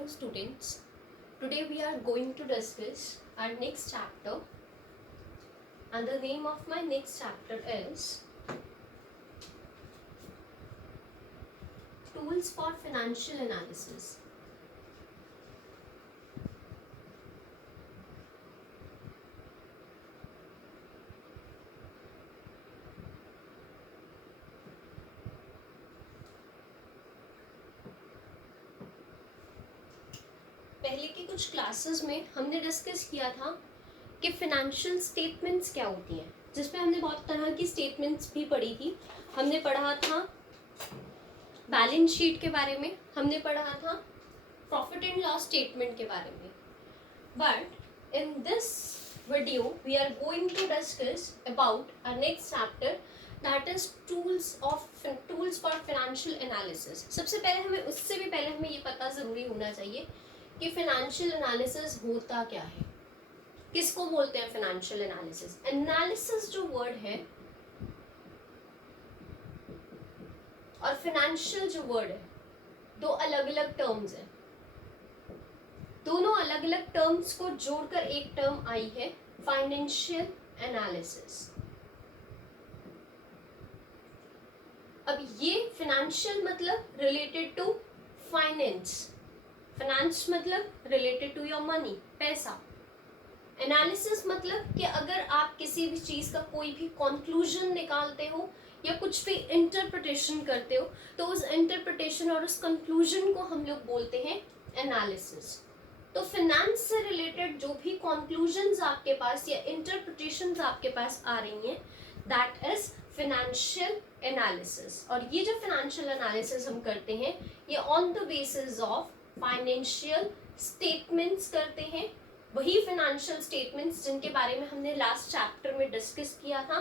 morning, students. Today we are going to discuss our next chapter, and the name of my next chapter is Tools for Financial Analysis. पहले की कुछ classes में हमने discuss किया था कि financial statements क्या होती हैं, जिसमें हमने बहुत तरह की स्टेटमेंट्स भी पढ़ी थी. हमने पढ़ा था बैलेंस शीट के बारे में, हमने पढ़ा था प्रॉफिट एंड लॉस स्टेटमेंट के बारे में. But in this video we are going to discuss about our next chapter, that is tools for financial analysis. सबसे पहले हमें उससे भी पहले हमें ये पता ज़रूरी होना चाहिए कि फाइनेंशियल एनालिसिस होता क्या है, किसको बोलते हैं फाइनेंशियल एनालिसिस. एनालिसिस जो वर्ड है और फाइनेंशियल जो वर्ड है, दो अलग अलग टर्म्स हैं. दोनों अलग अलग टर्म्स को जोड़कर एक टर्म आई है फाइनेंशियल एनालिसिस. अब ये फाइनेंशियल मतलब रिलेटेड टू फाइनेंस, फाइनेंस मतलब रिलेटेड टू योर मनी, पैसा. एनालिसिस मतलब कि अगर आप किसी भी चीज़ का कोई भी कंक्लूजन निकालते हो या कुछ भी इंटरप्रिटेशन करते हो, तो उस इंटरप्रिटेशन और उस कंक्लूजन को हम लोग बोलते हैं एनालिसिस. तो फाइनेंस से रिलेटेड जो भी कंक्लूजन्स आपके पास या इंटरप्रिटेशंस आपके पास आ रही हैं, दैट इज फाइनेंशियल एनालिसिस. और ये जो फाइनेंशियल एनालिसिस हम करते हैं, ये on the basis of financial statements करते हैं. वही फाइनेंशियल स्टेटमेंट्स जिनके बारे में हमने लास्ट चैप्टर में डिस्कस किया था.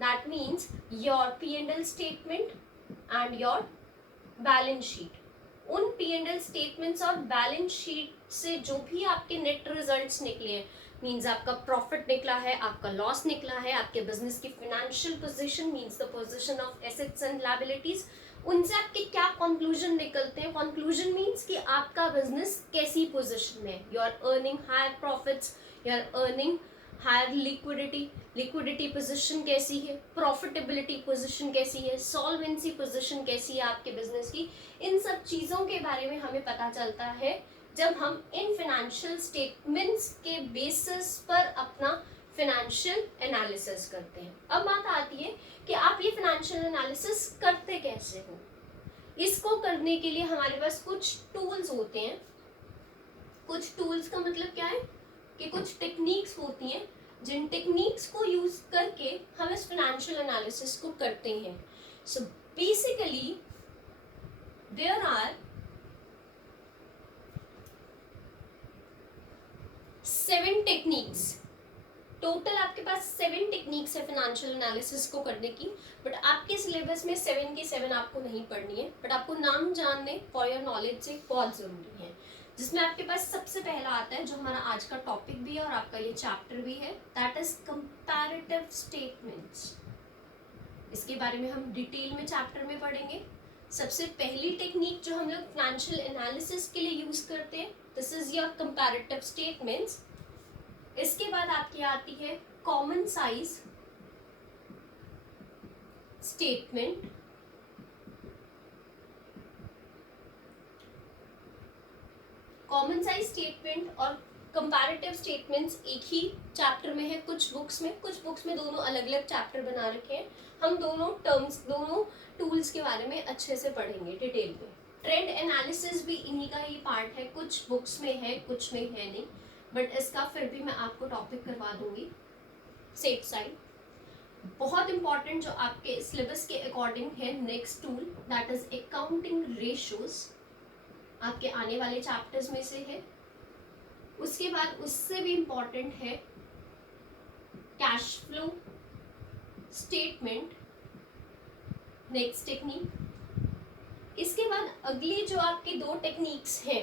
That means your P&L statement and your balance sheet. उन P&L स्टेटमेंट्स और बैलेंस शीट से जो भी आपके नेट रिजल्ट्स निकले हैं, मीन्स आपका प्रॉफिट निकला है, आपका लॉस निकला है, आपके बिजनेस की financial position means the position of assets and liabilities, उनसे आपके क्या कंक्लूजन निकलते हैं. कंक्लूजन मीन्स कि आपका बिजनेस कैसी पोजीशन में है. You are earning higher profits, you are earning higher liquidity position कैसी है, प्रॉफिटेबिलिटी पोजीशन कैसी है, सॉल्वेंसी पोजीशन कैसी है आपके बिजनेस की. इन सब चीज़ों के बारे में हमें पता चलता है जब हम इन फाइनेंशियल स्टेटमेंट्स के बेसिस पर अपना फाइनेंशियल एनालिसिस करते हैं. अब बात आती है कि आप ये फाइनेंशियल एनालिसिस करते कैसे हो. इसको करने के लिए हमारे पास कुछ टूल्स होते हैं. कुछ टूल्स का मतलब क्या है कि कुछ टेक्निक्स होती हैं जिन टेक्निक्स को यूज करके हम इस फाइनेंशियल एनालिसिस को करते हैं. So basically there are 7 techniques. Total आपके पास 7 टेक्निक्स है फाइनेंशियल एनालिसिस को करने की. बट आपके सिलेबस में 7 की 7 आपको नहीं पढ़नी है, बट आपको नाम जानने फॉर योर नॉलेज से बहुत ज़रूरी है. जिसमें आपके पास सबसे पहला आता है, जो हमारा आज का टॉपिक भी है और आपका ये चैप्टर भी है, दैट इज कंपैरेटिव स्टेटमेंट्स. इसके बारे में हम डिटेल में चैप्टर में पढ़ेंगे. सबसे पहली टेक्निक जो हम लोग फाइनेंशियल एनालिसिस के लिए यूज करते हैं, this is your comparative statements. इसके बाद आपकी आती है common size statement. Common size statement और कंपैरेटिव स्टेटमेंट्स एक ही चैप्टर में है. कुछ बुक्स में दोनों अलग अलग चैप्टर बना रखे हैं. हम दोनों टूल्स के बारे में अच्छे से पढ़ेंगे डिटेल में. ट्रेंड एनालिसिस भी इन्हीं का ही पार्ट है. कुछ बुक्स में है, कुछ में है नहीं, बट इसका फिर भी मैं आपको टॉपिक करवा दूंगी सेफ साइड. बहुत इंपॉर्टेंट जो आपके सिलेबस के अकॉर्डिंग है next tool, that is accounting ratios. आपके आने वाले चैप्टर्स में से है. उसके बाद उससे भी इंपॉर्टेंट है cash flow statement, next technique. इसके बाद अगली जो आपकी 2 टेक्निक्स हैं,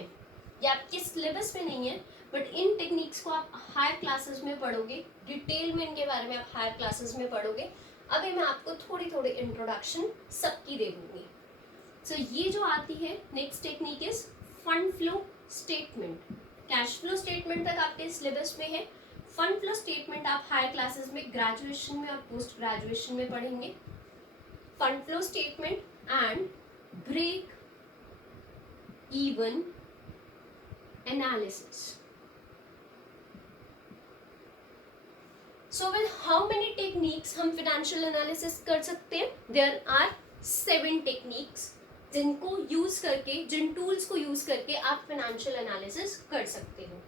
ये आपके सिलेबस में नहीं है, बट इन टेक्निक्स को आप हायर क्लासेस में पढ़ोगे. डिटेल में इनके बारे में आप हायर क्लासेस में पढ़ोगे. अभी मैं आपको थोड़ी इंट्रोडक्शन सबकी दे दूंगी. सो ये जो आती है next technique is fund flow statement. Cash flow statement तक आपके सिलेबस में है। फंड फ्लो स्टेटमेंट आप हायर क्लासेस में, ग्रेजुएशन में और पोस्ट ग्रेजुएशन में पढ़ेंगे। Fund flow statement and break even analysis. So with how many techniques हम financial analysis कर सकते हैं? There are 7 techniques जिनको यूज करके, जिन टूल्स को यूज करके आप फाइनेंशियल एनालिसिस कर सकते हो,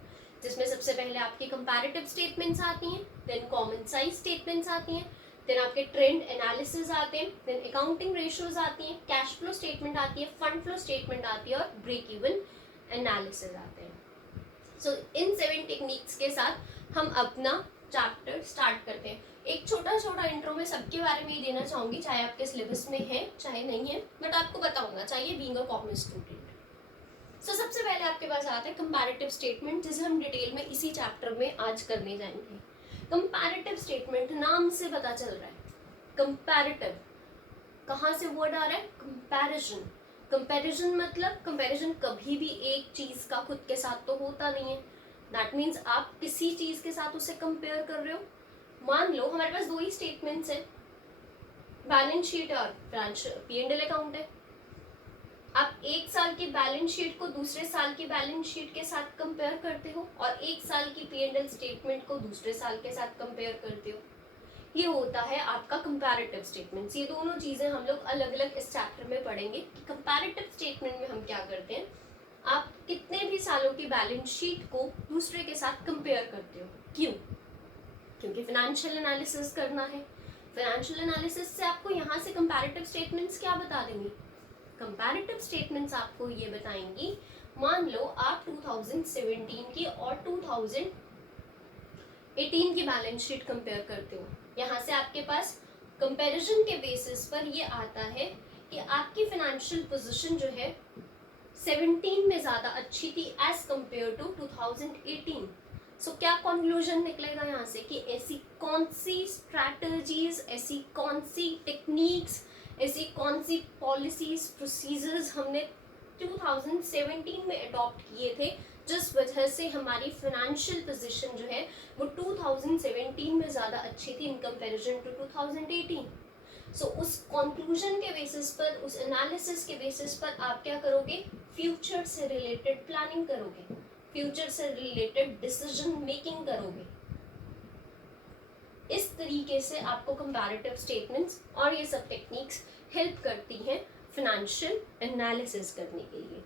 जिसमें सबसे पहले आपकी कंपैरेटिव स्टेटमेंट्स आती हैं, देन कॉमन साइज स्टेटमेंट्स आती हैं, देन आपके ट्रेंड एनालिसिस आते हैं, देन अकाउंटिंग रेशियोज आती हैं, कैश फ्लो स्टेटमेंट आती है, फंड फ्लो स्टेटमेंट आती है और ब्रेक इवन एनालिसिस आते हैं। सो इन 7 टेक्निक्स के साथ हम अपना चैप्टर स्टार्ट करते हैं। एक छोटा छोटा इंट्रो में सबके बारे में ही देना चाहूंगी, चाहे आपके सिलेबस में है चाहे नहीं है, बट आपको बताऊंगा, चाहिए बीइंग अ कॉमर्स स्टूडेंट। सो सबसे पहले आपके पास आता है कंपैरेटिव स्टेटमेंट, जिसे हम डिटेल में इसी चैप्टर में आज करने जाएंगे। कंपैरेटिव स्टेटमेंट नाम से पता चल रहा है, कंपैरेटिव कहाँ से वर्ड आ रहा है? कंपैरिजन। कंपैरिजन मतलब कंपैरिजन कभी भी एक चीज का खुद के साथ तो होता नहीं है। दैट मीन्स आप किसी चीज के साथ उसे कंपेयर कर रहे हो। मान लो हमारे पास 2 ही स्टेटमेंट्स है, बैलेंस शीट और P&L अकाउंट है। आप एक साल की बैलेंस शीट को दूसरे साल की बैलेंस शीट के साथ कंपेयर करते हो और एक साल की P&L स्टेटमेंट को दूसरे साल के साथ कंपेयर करते हो। ये होता है आपका कंपैरेटिव स्टेटमेंट्स। ये दोनों चीजें हम लोग अलग अलग इस चैप्टर में पढ़ेंगे कि कंपैरेटिव स्टेटमेंट में हम क्या करते हैं। आप कितने भी सालों की बैलेंस शीट को दूसरे के साथ कंपेयर करते हो। क्यों? क्योंकि फाइनेंशियल एनालिसिस करना है। फाइनेंशियल एनालिसिस से आपको यहाँ से कंपैरेटिव स्टेटमेंट्स क्या बता देंगी? कंपैरेटिव स्टेटमेंट्स आपको ये बताएंगी, मान लो आप 2017 की और 2018 की बैलेंस शीट कंपेयर करते हो। यहाँ से आपके पास कंपैरिजन के बेसिस पर ये आता है कि आपकी फाइनेंशियल पोजीशन जो है 17 में ज्यादा अच्छी थी एज कंपेयर टू 2018। सो क्या कंक्लूजन निकलेगा यहाँ से कि ऐसी कौन सी स्ट्रैटेजीज, ऐसी कौन सी टेक्निक्स, ऐसी कौन सी पॉलिसीज, प्रोसीजर्स हमने 2017 में अडॉप्ट किए थे, जिस वजह से हमारी फाइनेंशियल पोजीशन जो है वो 2017 में ज़्यादा अच्छी थी इन कंपैरिजन टू 2018। सो उस कंक्लूजन के बेसिस पर, उस एनालिसिस के बेसिस पर आप क्या करोगे? फ्यूचर से रिलेटेड प्लानिंग करोगे, फ्यूचर से रिलेटेड डिसीजन मेकिंग करोगे। इस तरीके से आपको कंपैरेटिव स्टेटमेंट्स और ये सब टेक्निक्स हेल्प करती हैं फाइनेंशियल एनालिसिस करने के लिए।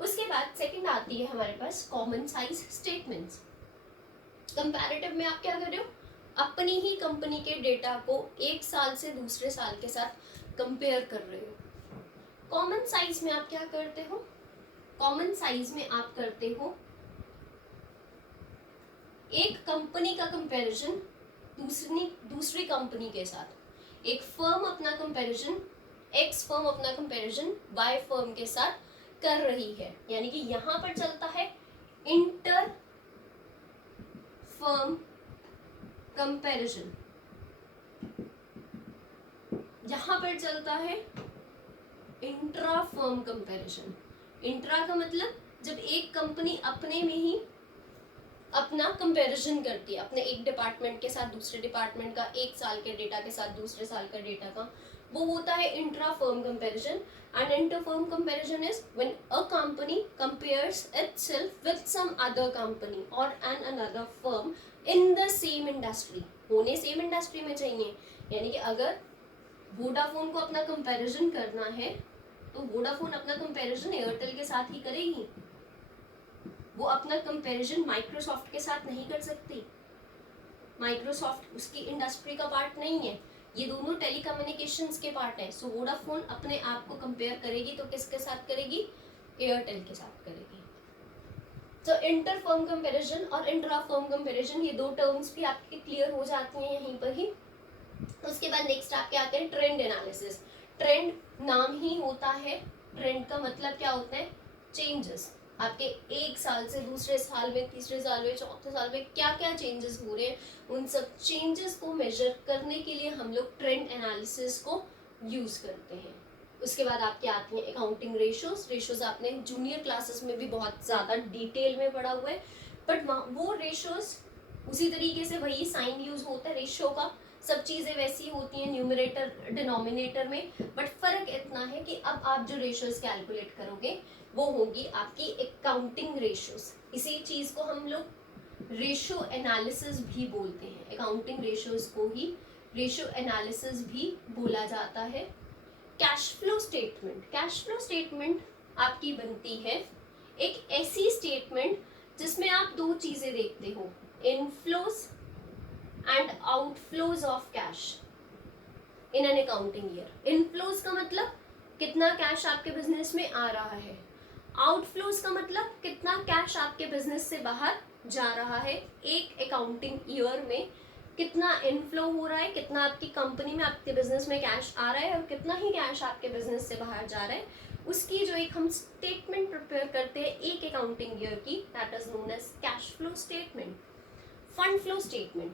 उसके बाद सेकंड आती है हमारे पास कॉमन साइज स्टेटमेंट्स। कंपैरेटिव में आप क्या कर रहे हो? अपनी ही कंपनी के डेटा को एक साल से दूसरे साल के साथ कंपेयर कर रहे हो। कॉमन साइज में आप क्या करते हो? कॉमन साइज में आप करते हो एक कंपनी का कंपैरिजन दूसरी कंपनी के साथ। एक फर्म अपना कंपैरिजन, एक्स फर्म अपना कंपैरिजन वाई फर्म के साथ कर रही है, यानी कि यहां पर चलता है इंटर फर्म कंपैरिजन, यहां पर चलता है इंट्रा फर्म कंपैरिजन। इंट्रा का मतलब जब एक कंपनी अपने में ही अपना कंपैरिजन करती है, अपने एक डिपार्टमेंट के साथ दूसरे डिपार्टमेंट का, एक साल के डेटा के साथ दूसरे साल का डेटा का, वो होता है intra firm comparison. And inter firm comparison is when a company compares itself with some other company और an another firm in the same industry. होने सेम इंडस्ट्री में चाहिए, यानी कि अगर वोडाफोन को अपना कंपैरिजन करना है तो वोडाफोन अपना कंपैरिजन एयरटेल के साथ ही करेगी, वो अपना कंपैरिजन माइक्रोसॉफ्ट के साथ नहीं कर सकती। माइक्रोसॉफ्ट उसकी इंडस्ट्री का पार्ट नहीं है, ये दोनों टेलीकम्युनिकेशंस के पार्ट है। सो वोडाफोन अपने आप को कंपेयर करेगी तो किसके साथ करेगी? एयरटेल के साथ करेगी। तो इंटर फर्म कंपैरिजन और इंट्रा फर्म कंपैरिजन, ये दो टर्म्स भी आपके क्लियर हो जाती हैं यहीं पर ही। उसके बाद नेक्स्ट आप क्या करें? Trend analysis. ट्रेंड नाम ही होता है, ट्रेंड का मतलब क्या होता है? चेंजेस। आपके एक साल से दूसरे साल में, तीसरे साल में, चौथे साल में क्या क्या चेंजेस हो रहे हैं, उन सब चेंजेस को मेजर करने के लिए हम लोग ट्रेंड एनालिसिस को यूज करते हैं। उसके बाद आपके आती हैं अकाउंटिंग रेशियोज। रेशियोज आपने जूनियर क्लासेस में भी बहुत ज़्यादा डिटेल में पढ़ा हुआ है, बट वो रेशियोज उसी तरीके से वही साइन यूज होता है रेशियो का, सब चीज़ें वैसी होती हैं न्यूमरेटर डिनोमिनेटर में, बट फर्क इतना है कि अब आप जो रेशियोज कैलकुलेट करोगे वो होगी आपकी अकाउंटिंग रेशियोज। इसी चीज़ को हम लोग रेशियो एनालिसिस भी बोलते हैं, अकाउंटिंग रेशियोज को ही रेशियो एनालिसिस भी बोला जाता है। Cash flow statement, cash flow statement आपकी बनती है एक ऐसी स्टेटमेंट जिसमें आप दो चीजें देखते हो, inflows and outflows of cash in an accounting year. Inflows का मतलब कितना कैश आपके बिजनेस में आ रहा है, आउटफ्लोज का मतलब कितना कैश आपके बिजनेस से बाहर जा रहा है। एक अकाउंटिंग ईयर में कितना इनफ्लो हो रहा है, कितना आपकी कंपनी में आपके बिजनेस में कैश आ रहा है और कितना ही कैश आपके बिजनेस से बाहर जा रहा है, उसकी जो एक हम स्टेटमेंट प्रिपेयर करते हैं एक अकाउंटिंग ईयर की, that is known as cash flow statement. Fund flow statement,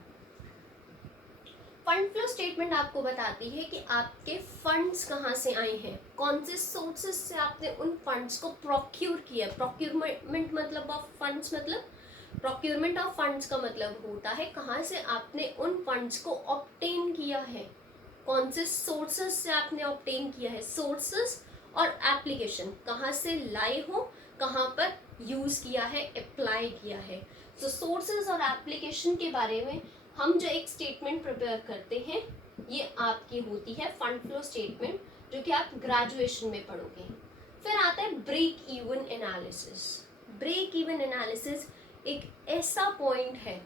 fund flow statement आपको बताती है कि आपके फंड्स कहाँ से आए हैं, कौन से सोर्सेस से आपने उन फंड्स को प्रोक्यूर किया। प्रोक्यूरमेंट मतलब ऑफ फंड्स, मतलब प्रोक्यूरमेंट ऑफ फंड्स का मतलब होता है कहाँ से आपने उन फंड्स को ऑब्टेन किया है, कौन से सोर्सेस से आपने ऑब्टेन किया है। सोर्सेस और एप्लीकेशन, कहाँ से लाए हो, कहाँ पर यूज किया है, अप्लाई किया है। तो सोर्सेस और एप्लीकेशन के बारे में हम जो एक स्टेटमेंट प्रिपेयर करते हैं ये आपकी होती है फंड फ्लो स्टेटमेंट, जो कि आप ग्रेजुएशन में पढ़ोगे। फिर आता है break even analysis. Break even analysis एक ऐसा पॉइंट है,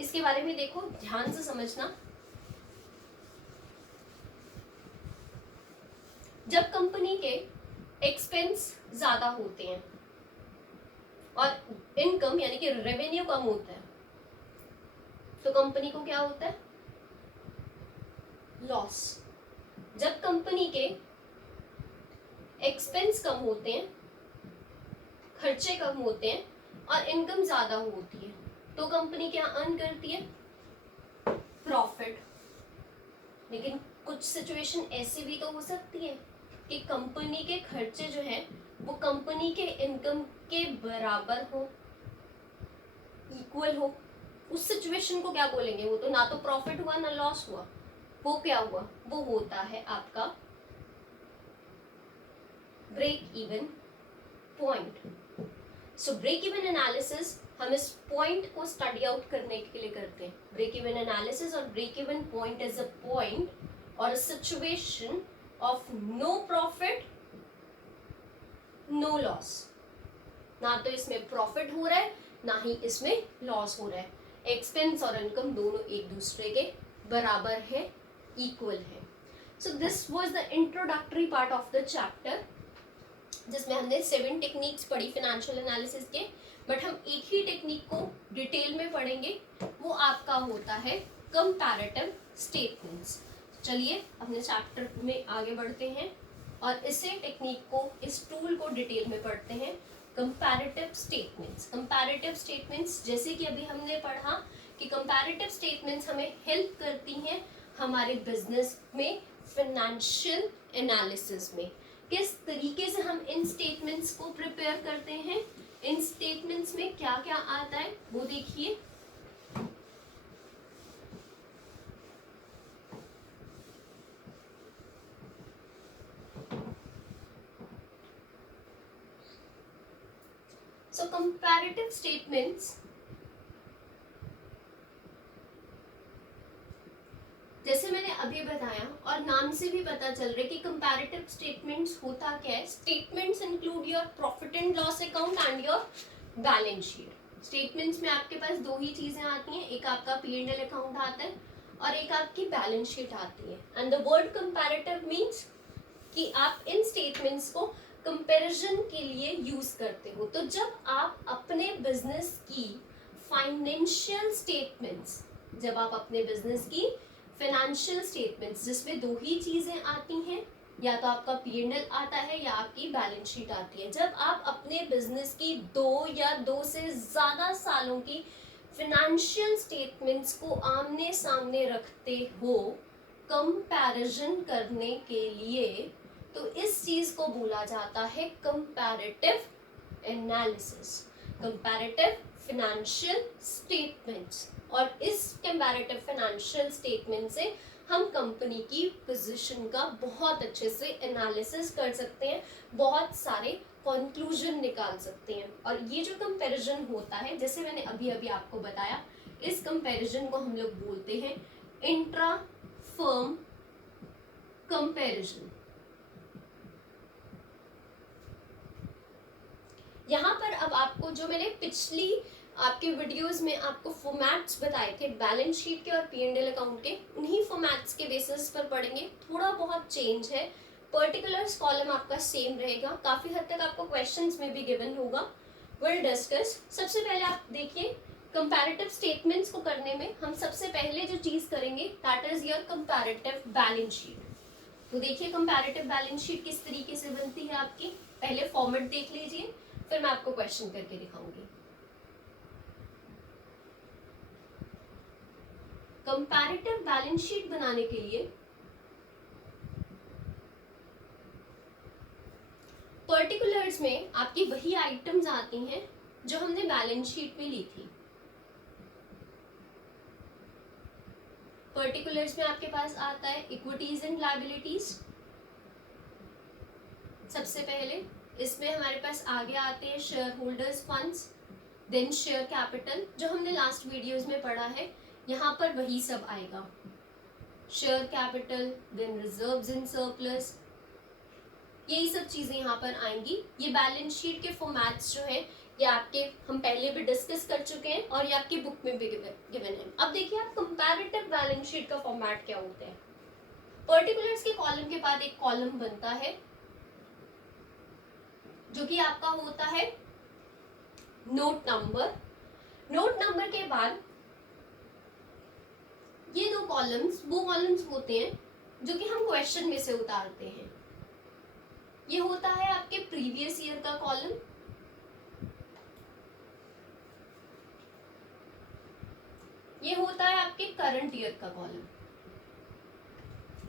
इसके बारे में देखो ध्यान से समझना। जब कंपनी के एक्सपेंस ज्यादा होते हैं और इनकम यानी कि रेवेन्यू कम होता है, तो कंपनी को क्या होता है, लॉस। जब कंपनी के एक्सपेंस कम होते हैं, खर्चे कम होते हैं और इनकम ज्यादा होती है, तो कंपनी क्या अर्न करती है, प्रॉफिट। लेकिन कुछ सिचुएशन ऐसी भी तो हो सकती है कि कंपनी के खर्चे जो हैं वो कंपनी के इनकम के बराबर हो, इक्वल हो। उस सिचुएशन को क्या बोलेंगे, वो तो ना तो प्रॉफिट हुआ ना लॉस हुआ, वो क्या हुआ, वो होता है आपका break even point. So break even analysis हम इस पॉइंट को स्टडी आउट करने के लिए करते हैं। ब्रेक इवन एनालिसिस और break even point is a point और a situation of no profit no loss. ना तो इसमें प्रॉफिट हो रहा है ना ही इसमें लॉस हो रहा है, एक्सपेंस और इनकम दोनों एक दूसरे के बराबर है, इक्वल है। So this was the introductory part of the chapter, जिसमें हमने 7 टेक्निक्स पढ़ी फाइनेंशियल एनालिसिस के, बट हम एक ही टेक्निक को डिटेल में पढ़ेंगे, वो आपका होता है कंपैरेटिव स्टेटमेंट्स। चलिए अपने चैप्टर में आगे बढ़ते हैं और इसे टेक्निक को, इस टूल को डिटेल में पढ़ते हैं। कंपैरेटिव स्टेटमेंट्स, कंपैरेटिव स्टेटमेंट्स जैसे कि अभी हमने पढ़ा कि कंपैरेटिव स्टेटमेंट्स हमें हेल्प करती हैं हमारे बिजनेस में फाइनेंशियल एनालिसिस में। किस तरीके से हम इन स्टेटमेंट्स को प्रिपेयर करते हैं, इन स्टेटमेंट्स में क्या क्या आता है वो देखिए। So comparative statements जैसे मैंने अभी बताया और नाम से भी पता चल रहा है कि कंपैरेटिव स्टेटमेंट्स होता क्या है। Statements include your profit and loss account and your balance sheet. Statements में आपके पास दो ही चीजें आती हैं, एक आपका P&L अकाउंट आता है और एक आपकी बैलेंस शीट आती है। And the word comparative means कि आप इन स्टेटमेंट्स को कंपैरिजन के लिए यूज करते हो। तो जब आप अपने बिजनेस की फाइनेंशियल स्टेटमेंट्स, जब आप अपने बिजनेस की फाइनेंशियल स्टेटमेंट्स जिसमें दो ही चीजें आती हैं, या तो आपका P&L आता है या आपकी बैलेंस शीट आती है, जब आप अपने बिजनेस की 2 या 2 से ज्यादा सालों की फाइनेंशियल स्टेटमेंट्स को आमने सामने रखते हो कंपैरिजन करने के लिए, तो चीज को बोला जाता है comparative analysis, comparative financial statements. और इस कंपैरेटिव फाइनेंशियल स्टेटमेंट से हम कंपनी की पोजीशन का बहुत अच्छे से एनालिसिस कर सकते हैं, बहुत सारे कंक्लूजन निकाल सकते हैं। और ये जो कंपैरिजन होता है, जैसे मैंने अभी अभी आपको बताया, इस कंपैरिजन को हम लोग बोलते हैं इंट्रा फर्म कंपैरिजन। यहाँ पर अब आपको जो मैंने पिछली आपके वीडियोस में आपको फॉर्मेट्स बताए थे बैलेंस शीट के और P&L अकाउंट के, उन्हीं फॉर्मेट्स के बेसिस पर पढ़ेंगे। थोड़ा बहुत चेंज है, पर्टिकुलर्स कॉलम आपका सेम रहेगा, काफी हद तक आपको क्वेश्चंस में भी गिवन होगा। Will discuss. सबसे पहले आप देखिए, कंपैरेटिव स्टेटमेंट्स को करने में हम सबसे पहले जो चीज करेंगे that is your comparative balance sheet. तो देखिए कंपैरेटिव बैलेंस शीट किस तरीके से बनती है आपकी, पहले फॉर्मेट देख लीजिए, फिर मैं आपको क्वेश्चन करके दिखाऊंगी। कंपैरेटिव बैलेंस शीट बनाने के लिए पर्टिकुलर्स में आपकी वही आइटम्स आती हैं जो हमने बैलेंस शीट में ली थी। पर्टिकुलर्स में आपके पास आता है इक्विटीज एंड लायबिलिटीज। सबसे पहले इसमें हमारे पास आगे आते हैं share holders funds, then share capital, जो हमने लास्ट वीडियोस में पढ़ा है, यहाँ पर वही सब आएगा। Share capital, then reserves in surplus, यही सब चीजें यहाँ पर आएंगी। ये बैलेंस शीट के फॉर्मेट्स जो है ये आपके हम पहले भी डिस्कस कर चुके हैं और ये आपकी बुक में भी गिवन है। अब देखिए आप कंपैरेटिव बैलेंस शीट का फॉर्मेट क्या होता है। पर्टिकुलर्स के कॉलम के बाद एक कॉलम बनता है जो कि आपका होता है नोट नंबर। नोट नंबर के बाद ये दो कॉलम्स वो कॉलम्स होते हैं जो कि हम क्वेश्चन में से उतारते हैं। ये होता है आपके प्रीवियस ईयर का कॉलम, ये होता है आपके करंट ईयर का कॉलम।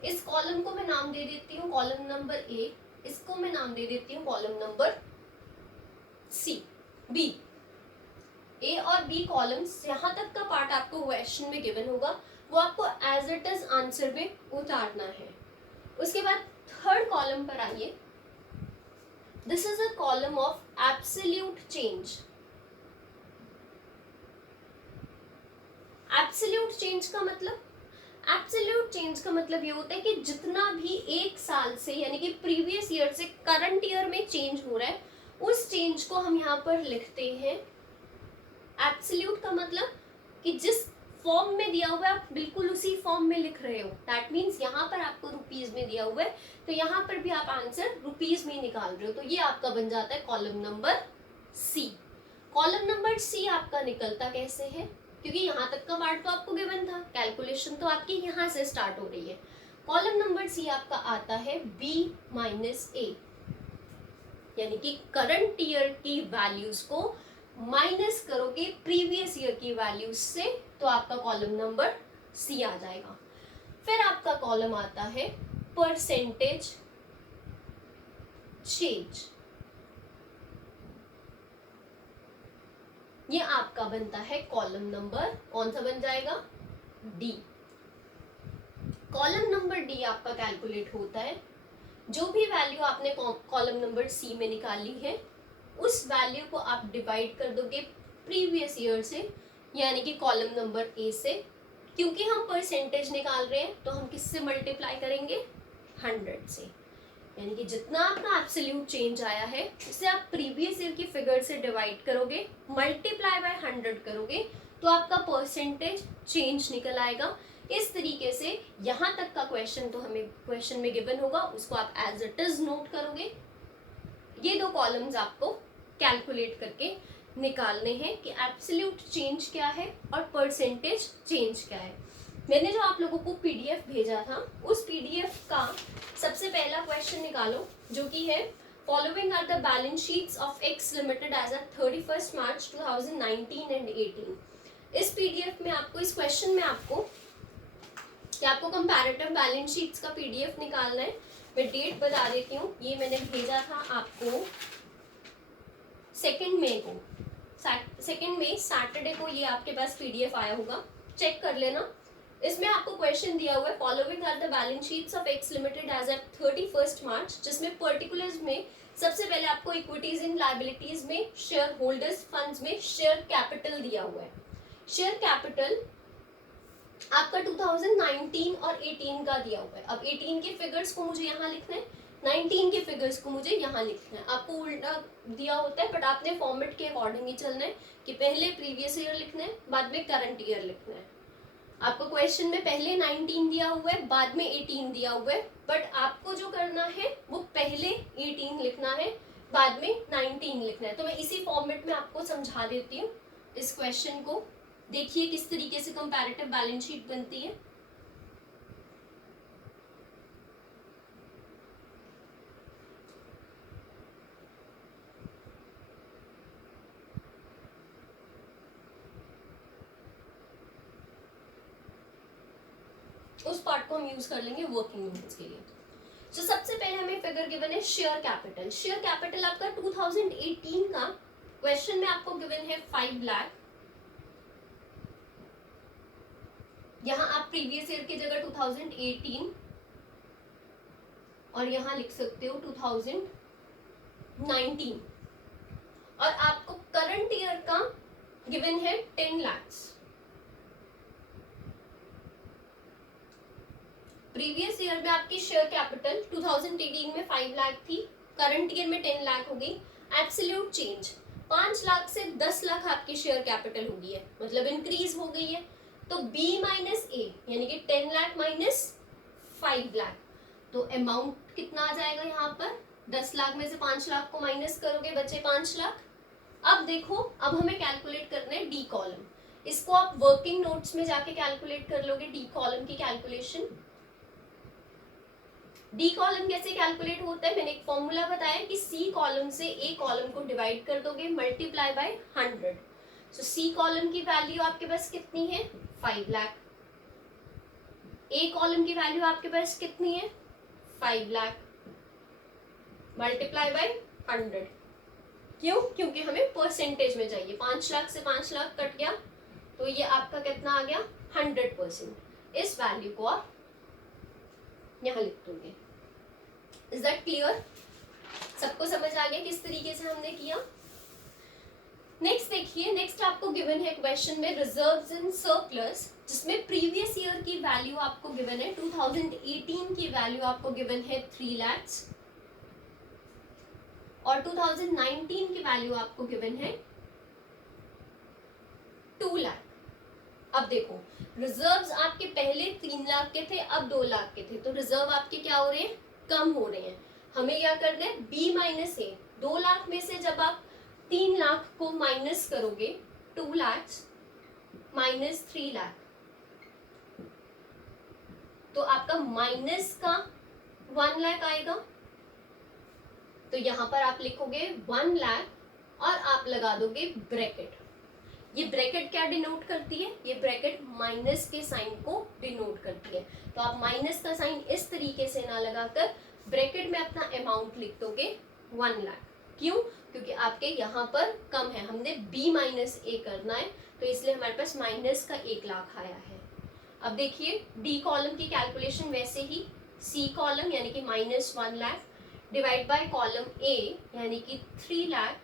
इस कॉलम को मैं नाम दे देती हूँ कॉलम नंबर ए, इसको मैं नाम दे देती हूँ कॉलम नंबर सी बी। ए और बी कॉलम्स, यहाँ तक का पार्ट आपको क्वेश्चन में गिवन होगा, वो आपको एज इट इज आंसर में उतारना है। उसके बाद थर्ड कॉलम पर आइए। This is a column of absolute change. Absolute change का मतलब, एब्सोल्यूट चेंज का मतलब ये होता है कि जितना भी एक साल से यानी कि प्रीवियस ईयर से करंट ईयर में चेंज हो रहा है, उस चेंज को हम यहाँ पर लिखते हैं। एब्सोल्यूट का मतलब कि जिस फॉर्म में दिया हुआ है आप बिल्कुल उसी फॉर्म में लिख रहे हो। दैट मीन्स यहाँ पर आपको रुपीज में दिया हुआ है तो यहाँ पर भी आप आंसर रुपीज में निकाल रहे हो, तो ये आपका बन जाता है column number C. Column number C आपका निकलता कैसे है, क्योंकि यहाँ तक का पार्ट तो आपको गिवन था, कैलकुलेशन तो आपकी यहाँ से स्टार्ट हो रही है। कॉलम नंबर सी आपका आता है बी माइनस ए, यानी कि करंट ईयर की वैल्यूज को माइनस करोगे प्रीवियस ईयर की वैल्यूज से, तो आपका कॉलम नंबर सी आ जाएगा। फिर आपका कॉलम आता है परसेंटेज चेंज, ये आपका बनता है कॉलम नंबर, कौन सा बन जाएगा, डी। कॉलम नंबर डी आपका कैलकुलेट होता है, जो भी वैल्यू आपने कॉलम नंबर सी में निकाली है उस वैल्यू को आप डिवाइड कर दोगे प्रीवियस ईयर से, यानी कि कॉलम नंबर ए से। क्योंकि हम परसेंटेज निकाल रहे हैं तो हम किससे मल्टीप्लाई करेंगे, 100 से, यानी कि जितना आपका एब्सोल्यूट चेंज आया है उसे आप प्रीवियस ईयर की फिगर से डिवाइड करोगे, मल्टीप्लाई बाय 100 करोगे, तो आपका परसेंटेज चेंज निकल आएगा। इस तरीके से यहाँ तक का क्वेश्चन तो हमें क्वेश्चन में गिवन होगा, उसको आप एज इट इज नोट करोगे। ये दो कॉलम्स आपको कैलकुलेट करके निकालने हैं कि एब्सोल्यूट चेंज क्या है और परसेंटेज चेंज क्या है। मैंने जो आप लोगों को पीडीएफ भेजा था उस पीडीएफ का सबसे पहला क्वेश्चन निकालो, जो कि है following are the balance sheets of X limited as at 31 March 2019 and 18। इस पीडीएफ में आपको, इस क्वेश्चन में आपको कंपैरेटिव बैलेंस शीट्स का पीडीएफ निकालना है। मैं डेट बता देती हूँ, ये मैंने भेजा था आपको 2 मई को, 2 मई सैटरडे को ये आपके पास पीडीएफ आया होगा, चेक कर लेना। इसमें आपको क्वेश्चन दिया हुआ है, following are the balance sheets of X limited as at 31 March, जिसमें पर्टिकुलर्स में सबसे पहले आपको इक्विटीज इन लायबिलिटीज में, शेयर होल्डर्स फंड्स में शेयर कैपिटल दिया हुआ है। शेयर कैपिटल आपका 2019 और 18 का दिया हुआ है। अब 18 के फिगर्स को मुझे यहाँ लिखना है, 19 के फिगर्स को मुझे यहाँ लिखना है। आपको उल्टा दिया होता है, बट आपने फॉर्मेट के अकॉर्डिंग ही चलना है कि पहले प्रीवियस ईयर लिखना है, बाद में करंट ईयर लिखना है। आपको क्वेश्चन में पहले 19 दिया हुआ है, बाद में 18 दिया हुआ है, बट आपको जो करना है वो पहले 18 लिखना है, बाद में 19 लिखना है। तो मैं इसी फॉर्मेट में आपको समझा देती हूँ इस क्वेश्चन को। देखिए किस तरीके से कंपैरेटिव बैलेंस शीट बनती है। उस पार्ट को हम यूज कर लेंगे वर्किंग नोट्स के लिए। तो सबसे पहले हमें फिगर गिवन है शेयर कैपिटल। शेयर कैपिटल आपका 2018 का क्वेश्चन में आपको गिवन है 5 लाख। यहां आप प्रीवियस ईयर की जगह 2018 और यहां लिख सकते हो 2019, और आपको करंट ईयर का गिवन है 10 लाख। प्रीवियस ईयर में आपकी शेयर कैपिटल 2018 में 5 लाख थी, करंट ईयर में 10 लाख हो गई। एब्सोल्यूट चेंज 5 लाख से 10 लाख आपकी शेयर कैपिटल हो गई है, मतलब इंक्रीज हो गई है। तो B माइनस ए यानी कि 10 लाख माइनस 5 लाख, तो अमाउंट कितना आ जाएगा यहाँ पर? 10 लाख में से 5 लाख को माइनस करोगे, बचे 5 लाख। अब देखो, अब हमें कैलकुलेट करना है डी कॉलम। इसको आप वर्किंग नोट्स में जाके कैलकुलेट कर लोगे डी कॉलम की कैलकुलेशन। डी कॉलम कैसे कैलकुलेट होता है, मैंने एक फॉर्मूला बताया कि सी कॉलम से ए कॉलम को डिवाइड कर दोगे, multiply by 100। So C column की वैल्यू आपके पास कितनी है? 5 लाख। ए कॉलम की वैल्यू आपके पास कितनी है? 5 लाख मल्टीप्लाई बाय 100। क्यों? क्योंकि हमें परसेंटेज में चाहिए। 5 लाख से 5 लाख कट गया, तो ये आपका कितना आ गया? 100%। इस वैल्यू को आप यहाँ लिख दोगे। Is that clear? सबको समझ आ गया किस तरीके से हमने किया? नेक्स्ट देखिए, नेक्स्ट आपको गिवन है क्वेश्चन में रिजर्व्स इन सरप्लस, जिसमें प्रीवियस ईयर की वैल्यू आपको गिवन है 2018 की वैल्यू आपको गिवन है 3 लाख, और 2019 की वैल्यू आपको गिवन है 2 लाख। अब देखो, रिजर्व्स आपके पहले 3 लाख के थे, अब 2 लाख के थे, तो रिजर्व आपके क्या हो रहे हैं? कम हो रहे हैं। हमें क्या करना है? बी माइनस ए। 2 लाख में से जब आप 3 लाख को माइनस करोगे, 2 लाख माइनस 3 लाख, तो आपका माइनस का 1 लाख आएगा। तो यहां पर आप लिखोगे 1 लाख और आप लगा दोगे ब्रैकेट। ये ब्रैकेट क्या डिनोट करती है? ये ब्रैकेट माइनस के साइन को डिनोट करती है। तो आप माइनस का साइन इस तरीके से ना लगाकर ब्रैकेट में अपना अमाउंट लिख दोगे 1 लाख। क्यों? क्योंकि आपके यहाँ पर कम है, हमने B माइनस ए करना है, तो इसलिए हमारे पास माइनस का 1 लाख आया है। अब देखिए, डी कॉलम की कैलकुलेशन वैसे ही, सी कॉलम यानी कि minus 1 lakh divide by column A यानी कि 3 lakh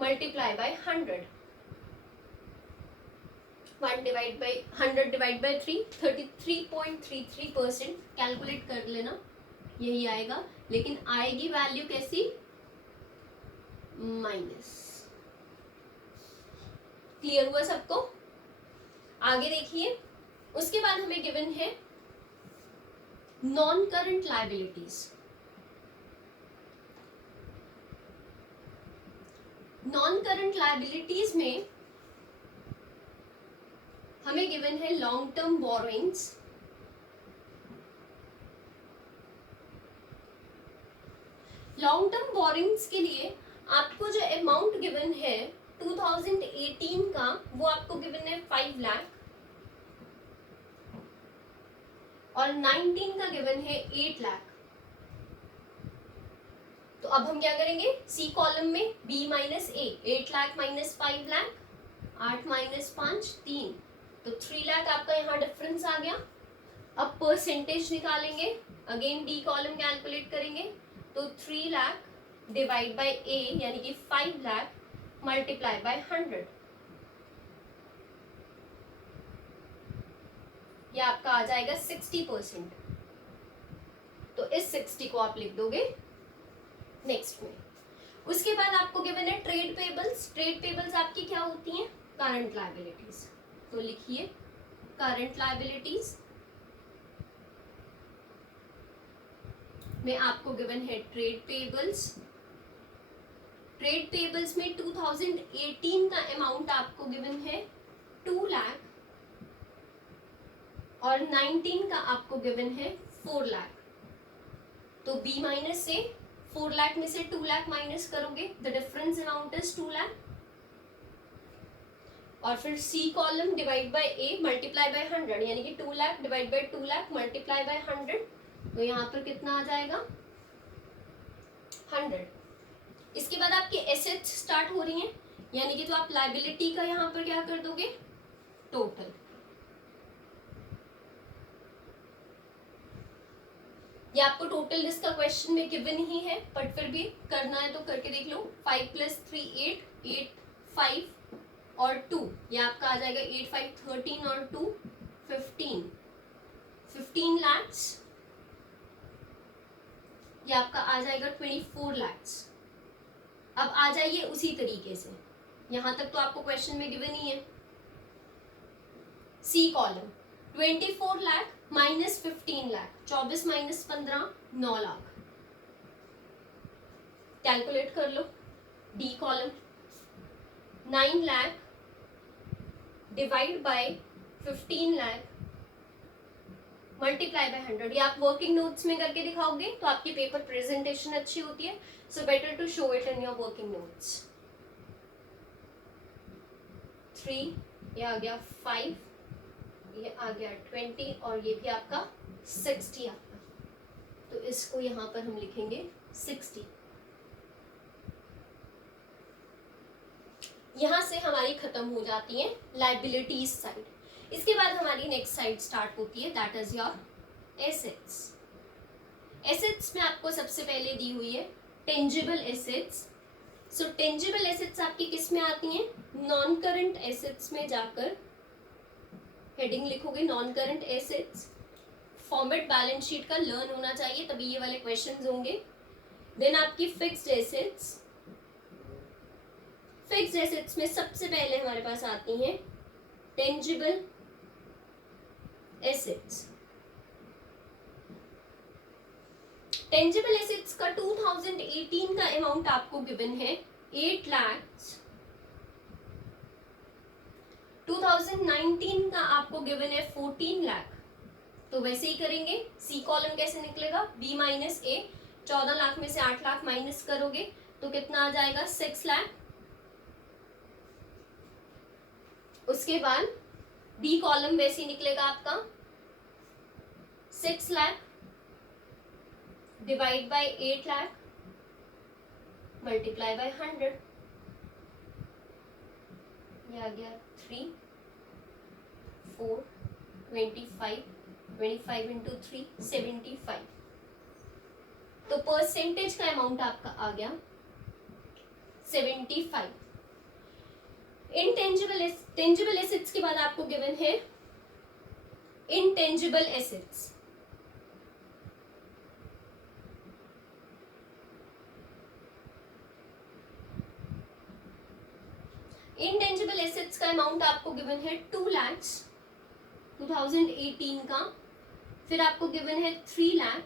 multiply by 100। 1 divide by 100 divide by 3, 33.33%। Calculate कर लेना, यही आएगा। लेकिन आएगी वैल्यू कैसी? माइनस। क्लियर हुआ सबको? आगे देखिए, उसके बाद हमें गिवन है non current liabilities. Non current liabilities में हमें गिवन है long term borrowings, long term borrowings के लिए आपको जो अमाउंट गिवन है 2018 का, वो आपको गिवन है 5 लाख, और 19 का गिवन है 8 लाख। तो अब हम क्या करेंगे, सी कॉलम में बी माइनस ए, 8 लाख माइनस 5 लाख, 8 माइनस 5 3, तो 3 लाख आपका यहाँ डिफरेंस आ गया। अब परसेंटेज निकालेंगे, अगेन डी कॉलम कैलकुलेट करेंगे, तो 3 लाख डिवाइड बाय ए यानी कि 5 लाख मल्टीप्लाई बाय 100, ये आपका आ जाएगा 60%। तो इस 60 को आप लिख दोगे नेक्स्ट में। उसके बाद आपको गिवन है ट्रेड पेबल्स। ट्रेड पेबल्स आपकी क्या होती हैं, करंट लायबिलिटीज। तो लिखिए करंट लायबिलिटीज में आपको गिवन है ट्रेड पेबल्स। ट्रेड पेबल्स में 2018 का अमाउंट आपको गिवन है 2 लाख और 19 का आपको गिवन है 4 लाख। तो बी माइनस से 4 लाख में से 2 लाख माइनस करोगे, the difference amount is 2 lakh. और फिर C column divide by A multiply by 100 यानी कि 2 lakh divide by 2 lakh multiply by 100, तो यहाँ पर कितना आ जाएगा 100। इसके बाद आपकी एसेट्स स्टार्ट हो रही हैं, यानी कि तो आप लायबिलिटी का यहाँ पर क्या कर दोगे टोटल। ये आपको टोटल लिस्ट का क्वेश्चन में गिवन ही है, बट फिर भी करना है तो करके देख लो। 5 + 3 8, 8 5 और 2, ये आपका आ जाएगा 8 5 13 और 2 15, 15 lakhs, ये आपका आ जाएगा 24 lakhs। अब आ जाइए उसी तरीके से, यहां तक तो आपको क्वेश्चन में गिवन ही है। C column 24 lakh minus 15 lakh, 24 minus 15 9 lakh, calculate कर लो। D column 9 lakh divide by 15 lakh multiply by 100। ये आप वर्किंग नोट्स में करके दिखाओगे तो आपकी पेपर प्रेजेंटेशन अच्छी होती है, so better to show it in your working notes. 3, ये आ गया 5, ये आ गया 20 और ये भी आपका 60 आपका, तो इसको यहां पर हम लिखेंगे 60। यहां से हमारी खत्म हो जाती है लाइबिलिटीज साइड। इसके बाद हमारी नेक्स्ट साइड स्टार्ट होती है, that is your assets. Assets में आपको सबसे पहले दी हुई है टेंजिबल एसेट्स। सो टेंजिबल एसेट्स आपकी किस में आती हैं, नॉन करंट एसेट्स में जाकर हेडिंग लिखोगे non current assets. Format balance sheet का लर्न होना चाहिए, तभी ये वाले क्वेश्चंस होंगे। देन आपकी फिक्स्ड एसेट्स। फिक्स्ड एसेट्स में सबसे पहले हमारे पास आती हैं टेंजिबल एसेट्स। टेंजिबल एसेट्स का 2018 का अमाउंट आपको गिवन है 8 लाख। 2019 का आपको गिवन है 14 लाख। तो वैसे ही करेंगे, सी कॉलम कैसे निकलेगा, बी माइनस ए, 14 लाख में से 8 लाख माइनस करोगे तो कितना आ जाएगा 6 लाख। उसके बाद डी कॉलम वैसे ही निकलेगा आपका 6 lakh divide bye 8 lakh multiply by 100, ये आ गया 3 4 25, 25 इंटू 3 75। तो परसेंटेज का अमाउंट आपका आ गया 75। टेंजिबल एसेट्स के बाद आपको गिवन है इनटेंजिबल एसेट्स। इनटेंजिबल एसेट्स का अमाउंट आपको गिवन है 2 लाख 2018 का। फिर आपको गिवन है 3 लाख,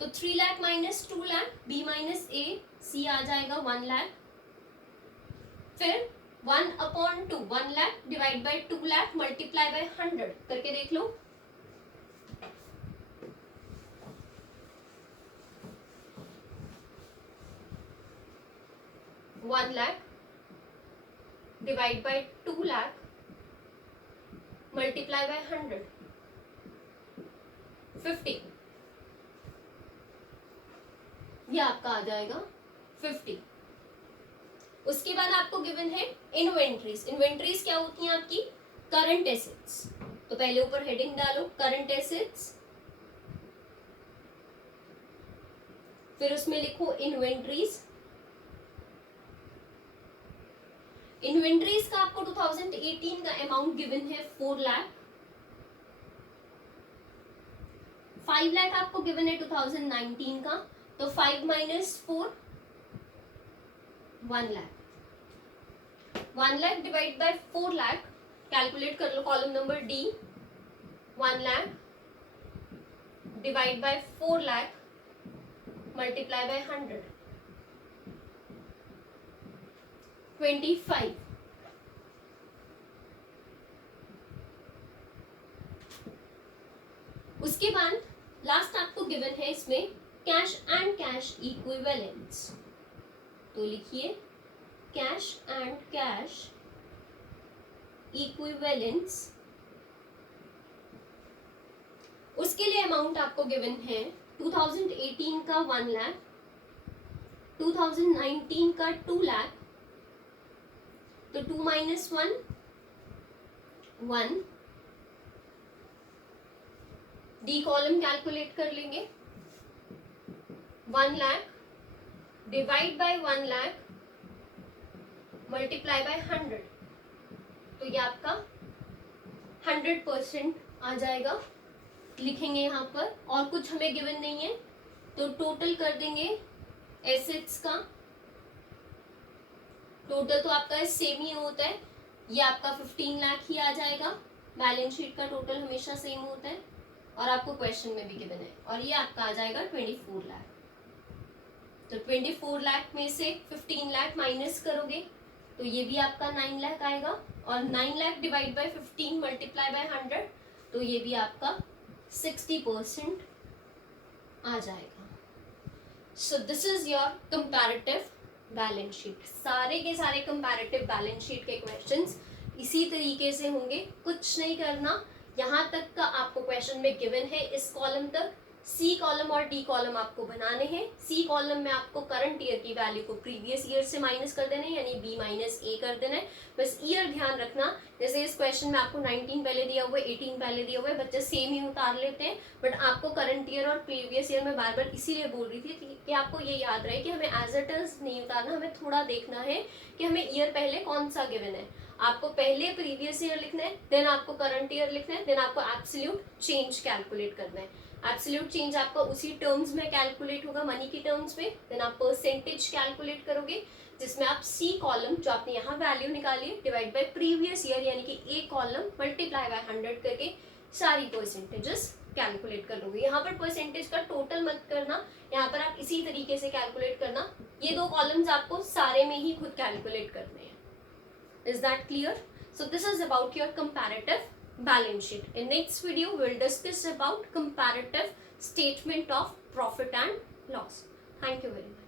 तो 3 lakh minus 2 lakh, B minus A, C आ जाएगा 1 लाख। फिर 1/2, 1 lakh divide by 2 lakh multiply by 100 करके देख लो। One lakh divide by 2 lakh multiply by 100, 50, ये आपका आ जाएगा 50। उसके बाद आपको गिवन है इन्वेंट्रीज। इन्वेंट्रीज क्या होती हैं आपकी? Current assets. तो पहले ऊपर हेडिंग डालो करंट एसेट्स, फिर उसमें लिखो इन्वेंट्रीज। इन्वेंट्रीज का आपको 2018 का अमाउंट गिवन है 4 लाख। 5 लाख आपको गिवन है 2019 का, तो 5 minus 4 1 lakh. 1 lakh divide by 4 lakh, calculate कर लो column number D. 1 lakh divide by 4 lakh multiply by 100, 25। उसके बाद लास्ट आपको गिवन है इसमें कैश एंड कैश इक्विवेलेंट्स। तो लिखिए कैश एंड कैश इक्विवेलेंट्स। उसके लिए अमाउंट आपको गिवन है 2018 का 1 लाख, 2019 का 2 लाख, तो 2 माइनस 1 1। डी कॉलम कैलकुलेट कर लेंगे। 1 lakh divide bye 1 lakh multiply by 100, तो ये आपका 100% आ जाएगा। लिखेंगे यहाँ पर, और कुछ हमें गिवन नहीं है, तो टोटल कर देंगे एसेट्स का। टोटल तो आपका सेम ही होता है, ये आपका 15 लाख ही आ जाएगा। बैलेंस शीट का टोटल हमेशा सेम होता है, और आपको क्वेश्चन में भी गिवन है। और ये आपका आ जाएगा 24 लाख। तो 24 लाख में से 15 लाख माइनस करोगे तो ये भी आपका 9 लाख आएगा, और 9 lakh divide by 15 multiply by 100, तो ये भी आपका 60% आ जाएगा। So this is your comparative balance sheet. सारे के सारे कंपैरेटिव बैलेंस शीट के क्वेश्चंस इसी तरीके से होंगे, कुछ नहीं करना। यहाँ तक का आपको क्वेश्चन में गिवन है, इस कॉलम तक। सी कॉलम और डी कॉलम आपको बनाने हैं। सी कॉलम में आपको करंट ईयर की वैल्यू को प्रीवियस ईयर से माइनस कर देना है, यानी बी माइनस ए कर देना है। बस ईयर ध्यान रखना, जैसे इस क्वेश्चन में आपको 19 पहले दिया हुआ है, 18 पहले दिया हुआ है, बच्चे सेम ही उतार लेते हैं। बट आपको करंट ईयर और प्रीवियस ईयर में बार बार इसीलिए बोल रही थी कि आपको ये याद रहे कि हमें एज इट इज नहीं उतारना, हमें थोड़ा देखना है कि हमें ईयर पहले कौन सा गिवन है। आपको पहले प्रीवियस ईयर लिखना है, देन आपको करंट ईयर लिखना है, देन आपको एब्सोल्यूट चेंज कैलकुलेट करना है। एब्सोल्यूट चेंज आपका उसी टर्म्स में कैलकुलेट होगा, मनी की टर्म्स में। देन आप परसेंटेज कैलकुलेट करोगे, जिसमें आप सी कॉलम जो आपने यहाँ वैल्यू निकाली डिवाइड बाय प्रीवियस ईयर, यानी कि ए कॉलम मल्टीप्लाई बाय 100 करके सारी परसेंटेजेस कैलकुलेट कर लोगे। यहाँ पर परसेंटेज का टोटल मत करना, यहाँ पर आप इसी तरीके से कैलकुलेट करना। ये 2 कॉलम्स आपको सारे में ही खुद कैलकुलेट करने हैं। Is that clear? So this is about your comparative balance sheet. In next video, we will discuss about comparative statement of profit and loss. Thank you very much.